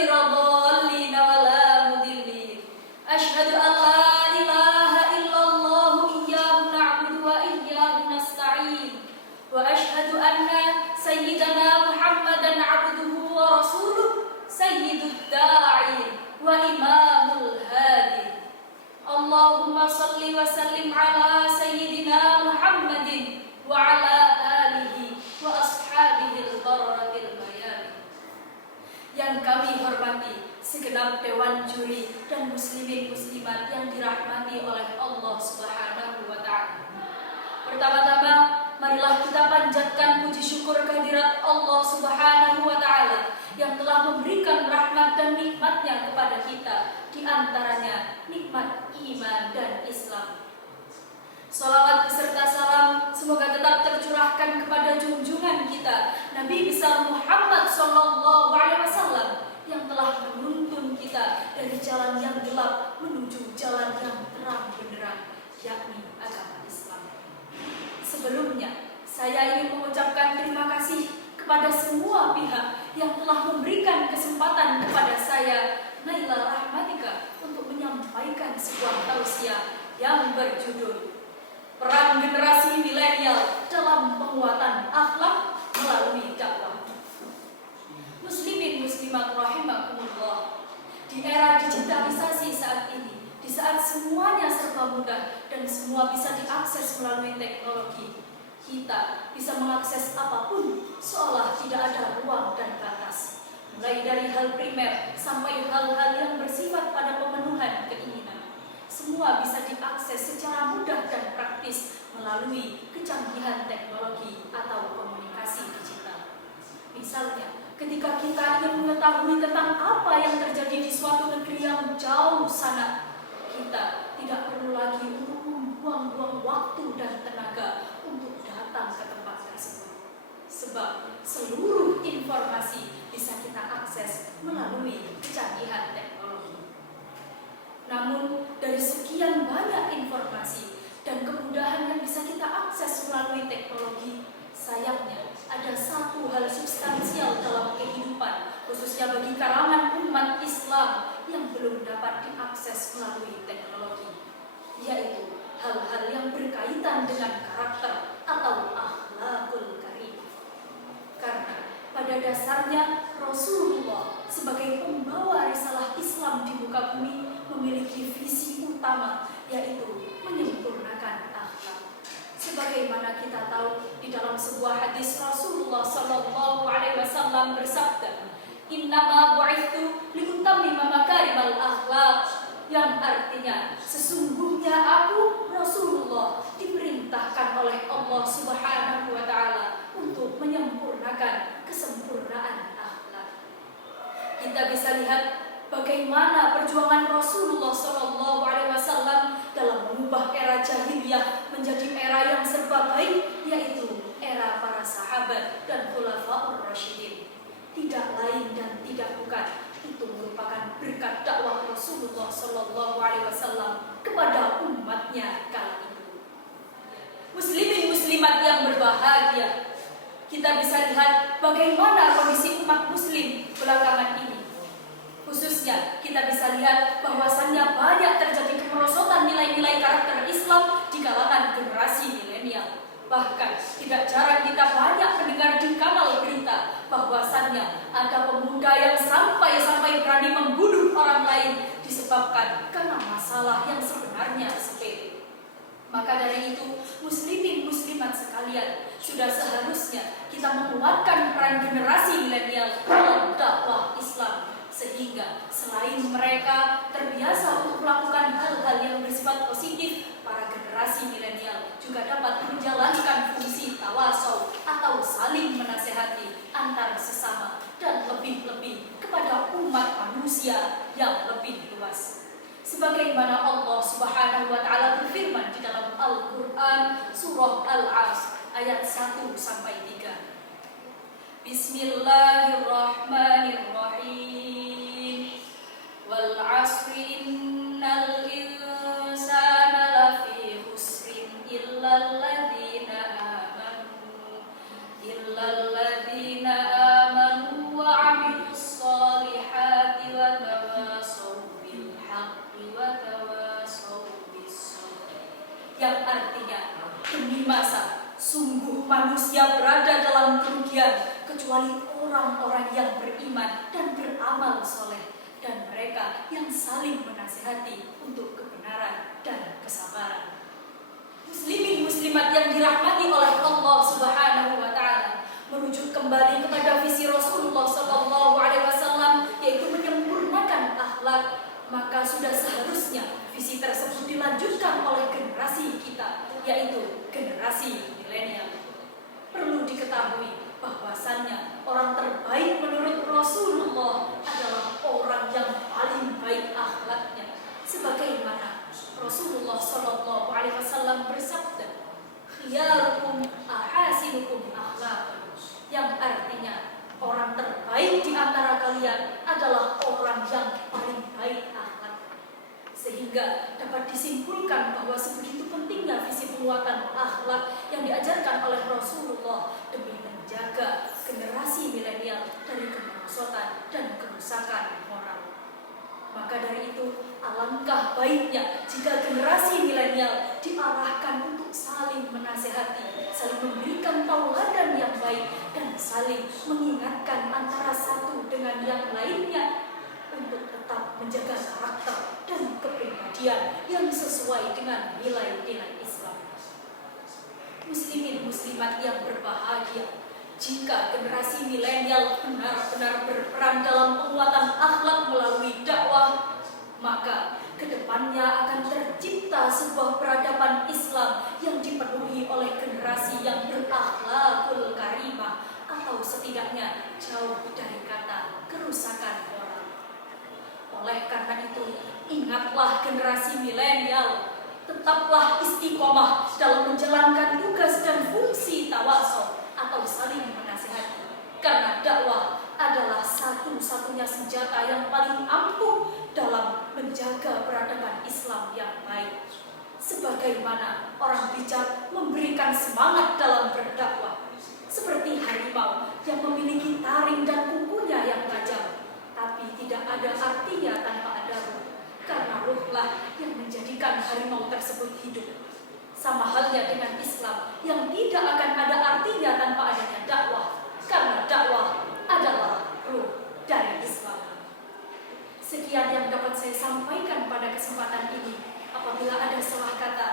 غير ضالين ولا مضلين أشهد أن لا إله إلا الله إياه نعبد وإياه نستعين وأشهد أن سيدنا محمدا عبده ورسوله سيد الداعين وإمام الهادي اللهم صل وسلم على سيدنا محمد وعلى آله وأصحابه البررة الميامين. Yang kami hormati segenap dewan juri dan muslimin muslimat yang dirahmati oleh Allah Subhanahu wa taala. Pertama-tama marilah kita panjatkan puji syukur kehadirat Allah Subhanahu wa taala yang telah memberikan rahmat dan nikmatnya kepada kita, di antaranya nikmat iman dan Islam. Salawat beserta salam semoga tetap tercurahkan kepada junjungan kita Nabi besar Muhammad sallallahu alaihi wasallam yang telah menuntun kita dari jalan yang gelap menuju jalan yang terang benderang, yakni agama Islam. Sebelumnya, saya ingin mengucapkan terima kasih kepada semua pihak yang telah memberikan kesempatan kepada saya, Naila Rahmatika, untuk menyampaikan sebuah tausiah yang berjudul Peran Generasi Milenial dalam Penguatan Akhlak Melalui Dakwah. Muslimin muslimat rahimakumullah, di era digitalisasi saat ini, di saat semuanya serba mudah dan semua bisa diakses melalui teknologi, kita bisa mengakses apapun seolah tidak ada ruang dan batas. Mulai dari hal primer sampai hal-hal yang bersifat pada pemenuhan keinginan. Semua bisa diakses secara mudah dan praktis melalui kecanggihan teknologi atau komunikasi digital. Misalnya, ketika kita ingin mengetahui tentang apa yang terjadi di suatu negeri yang jauh sana, kita tidak perlu lagi untuk membuang-buang waktu dan tenaga untuk datang ke tempat tersebut. Sebab seluruh informasi bisa kita akses melalui kecanggihan teknologi. Namun, dari sekian banyak informasi dan kemudahan yang bisa kita akses melalui teknologi, sayangnya ada satu hal substansial dalam kehidupan, khususnya bagi kalangan umat Islam yang belum dapat diakses melalui teknologi, yaitu hal-hal yang berkaitan dengan karakter atau akhlakul karimah. Karena pada dasarnya Rasulullah sebagai pembawa risalah Islam di muka bumi memiliki visi utama, yaitu menyempurnakan akhlak. Sebagaimana kita tahu di dalam sebuah hadis Rasulullah sallallahu alaihi wasallam bersabda, "Innama bu'itsu liutammima makarimal akhlaq," yang artinya sesungguhnya aku Rasulullah diperintahkan oleh Allah Subhanahu wa taala untuk menyempurnakan kesempurnaan akhlak. Kita bisa lihat bagaimana perjuangan Rasulullah sallallahu alaihi wasallam dalam mengubah era jahiliyah menjadi era yang serba baik, yaitu era para sahabat dan khulafaur rasyidin. Tidak lain dan tidak bukan, itu merupakan berkat dakwah Rasulullah sallallahu alaihi wasallam kepada umatnya kala itu. Muslimin muslimat yang berbahagia, kita bisa lihat bagaimana kondisi umat muslim belakangan ini. Khususnya kita bisa lihat bahwasannya banyak terjadi kemerosotan nilai-nilai karakter Islam di kalangan generasi milenial. Bahkan tidak jarang kita banyak mendengar di kanal berita bahwasannya ada pemuda yang sampai berani membunuh orang lain disebabkan karena masalah yang sebenarnya sepele. Maka dari itu, muslimin muslimat sekalian, sudah seharusnya kita menguatkan peran generasi milenial dalam dakwah Islam, sehingga selain mereka terbiasa untuk melakukan hal-hal yang bersifat positif, para generasi milenial juga dapat menjalankan fungsi tawasau atau saling menasehati antar sesama dan lebih-lebih kepada umat manusia yang lebih luas. Sebagaimana Allah Subhanahu wa taala berfirman di dalam Al-Qur'an surah Al-'Asr ayat 1 sampai 3. Bismillahirrahmanirrahim. Wal 'asri innal insana lafi khusrin illal ladzina amanu wa 'amilus shalihati kemudian kecuali orang-orang yang beriman dan beramal soleh, dan mereka yang saling menasihati untuk kebenaran dan kesabaran. Muslimin muslimat yang dirahmati oleh Allah Subhanahu wa taala, merujuk kembali kepada visi Rasulullah sallallahu alaihi wasallam, yaitu menyempurnakan akhlak, maka sudah seharusnya visi tersebut dilanjutkan oleh generasi kita, yaitu generasi milenial. Perlu diketahui bahwasannya orang terbaik menurut Rasulullah adalah orang yang paling baik akhlaknya, sebagaimana Rasulullah Shallallahu Alaihi Wasallam bersabda, "Khiyarukum ahasinukum akhlaqan," yang artinya orang terbaik di antara kalian adalah orang yang paling baik akhlak. Sehingga dapat disimpulkan bahwa sebegitu pentingnya visi penguatan akhlak yang diajarkan oleh Rasulullah demi menjaga generasi milenial dari kemerosotan dan kerusakan moral. Maka dari itu, alangkah baiknya jika generasi milenial diarahkan untuk saling menasehati, saling memberikan tauladan yang baik, dan saling mengingatkan antara satu dengan yang lainnya untuk tetap menjaga karakter dan kepribadian yang sesuai dengan nilai-nilai Islam. Muslimin muslimat yang berbahagia, jika generasi milenial benar-benar berperan dalam penguatan akhlak melalui dakwah, maka kedepannya akan tercipta sebuah peradaban Islam yang dipenuhi oleh generasi yang berakhlakul karimah, atau setidaknya jauh dari kata kerusakan moral. Oleh karena itu, ingatlah generasi milenial, tetaplah istiqomah dalam menjalankan tugas dan fungsi tawassul atau saling menasihati, karena dakwah adalah satu-satunya senjata yang paling ampuh dalam menjaga peradaban Islam yang baik. Sebagaimana orang bijak memberikan semangat dalam berdakwah, seperti harimau yang memiliki taring dan kukunya yang tajam, tapi tidak ada artinya tanpa ada ruh, karena ruhlah yang menjadikan harimau tersebut hidup. Sama halnya dengan Islam yang tidak akan ada artinya tanpa adanya dakwah, karena dakwah adalah ruh dari Islam. Sekian yang dapat saya sampaikan pada kesempatan ini. Apabila ada salah kata